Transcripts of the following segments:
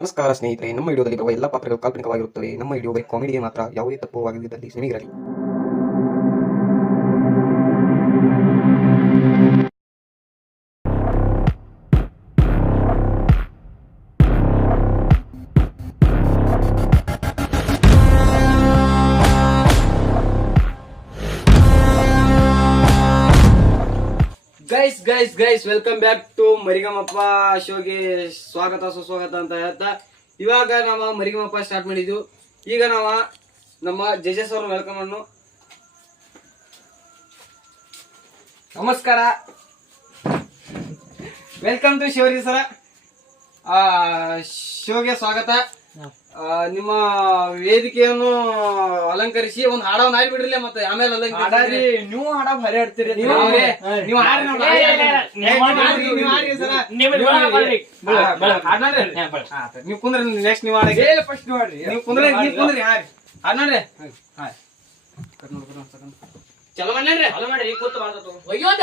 ನಮಸ್ಕಾರ ಸ್ನೇಹಿತರೆ, ನಮ್ಮ ವಿಡಿಯೋದಲ್ಲಿ ಬರುವ ಎಲ್ಲ ಪಾತ್ರಗಳು ಕಾಲ್ಪನಿಕವಾಗಿರುತ್ತವೆ. ನಮ್ಮ ವಿಡಿಯೋ ಬೈ ಕಾಮಿಡಿಗೆ ಮಾತ್ರ ಯಾವುದೇ ತಪ್ಪು ಆಗದಿದ್ದಲ್ಲಿ ಕ್ಷಮೆಗಿರಲಿ guys guys guys welcome back to ಮರಿಗಮಪ್ಪ ಶೋಗೆ ಸ್ವಾಗತ, ಸುಸ್ವಾಗತ ಅಂತ ಹೇಳ್ತಾ. ಇವಾಗ ನಾವು ಮರಿಗಮಪ್ಪ ಸ್ಟಾರ್ಟ್ ಮಾಡಿದ್ವು ಈಗ ನಾವು ನಮ್ಮ ಜಜಸ್ ಅವ್ರ ವೆಲ್ಕಮ್ ಅನ್ನು. ನಮಸ್ಕಾರ. ವೆಲ್ಕಮ್ ಟು ಶಿವರಿ ಸರ. ಶೋಗೆ ಸ್ವಾಗತ. ನಿಮ್ಮ ವೇದಿಕೆಯನ್ನು ಅಲಂಕರಿಸಿ ಒಂದು ಹಾಡವನ್ನು ಬಿಡ್ರಿ ಮತ್ತೆ ಆಮೇಲೆ ಅಲಂಕರಿಸಿ ನೀವು ಹಾಡ ಭಾರಿ ಆಡ್ತೀರಿ ನೀವು ಹಾಡ್ರಿ. ನೀವು ಕುಂದ್ರಿ ನೆಕ್ಸ್ಟ್ ನೀವು ಹಾಡಕ್ಕೆ ಫಸ್ಟ್ ನೀವು ಹಾಡ್ರಿ. ನೀವು ಕುಂದ್ರಿ ನೀವು ಕುಂದ್ರಿ ಹಾಡ್ರಿ. ಹಾಡ್ನಾಡ್ರಿ ಹಾಯ್ ಚಲೋ ಮಾಡ್ರಿ ಚಲೋ ಮಾಡ್ರಿ ಕೂತು ಮಾಡ್ತಾ ಒಯ್ಯೋದ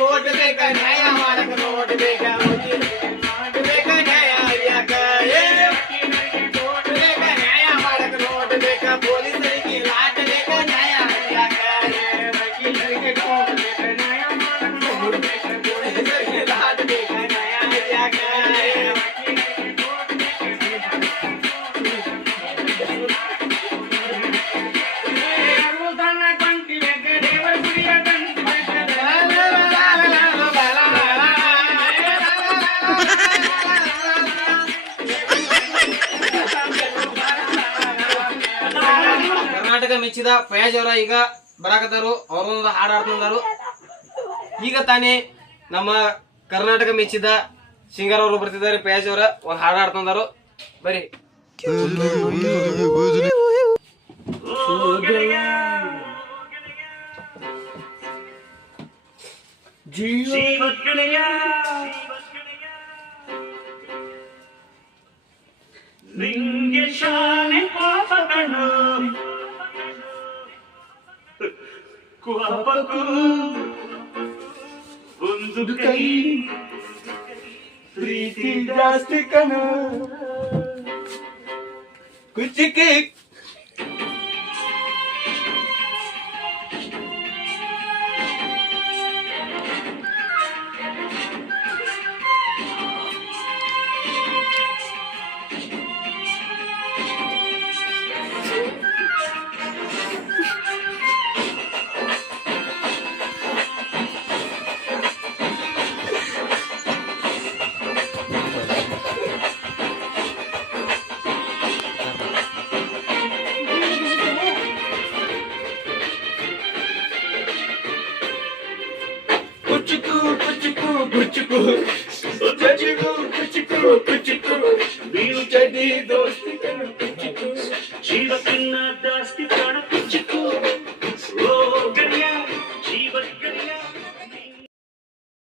ಕೋಟ್ ಕರ್ನಾಟಕ ಮೆಚ್ಚಿದ ಫಯಾಜ್ ಅವರ ಈಗ ಬರಾಕತ್ತಾರು. ಅವರೊಂದು ಹಾಡು ಹಾಡ್ತಂದಾರು ಈಗ ತಾನೇ ನಮ್ಮ ಕರ್ನಾಟಕ ಮೆಚ್ಚಿದ ಸಿಂಗರ್ ಅವರು ಬರ್ತಿದ್ದಾರೆ ಫಯಾಜ್ ಅವರ ಒಂದು ಹಾಡು ಹಾಡ್ತಂದಾರು ಬರೀ ನಿಂಗೆ ಶಾನೆ ಪಾಪಗಳು kuapakung Bundukai Priti Dastikana Kuchikik గుచ్చుకు గుచ్చుకు గుచ్చుకు. గుచ్చుకు గుచ్చుకు గుచ్చుకు. వీరు చెడి దోస్తి గుచ్చుకు. జీవ తిన్న దాస్తి కడప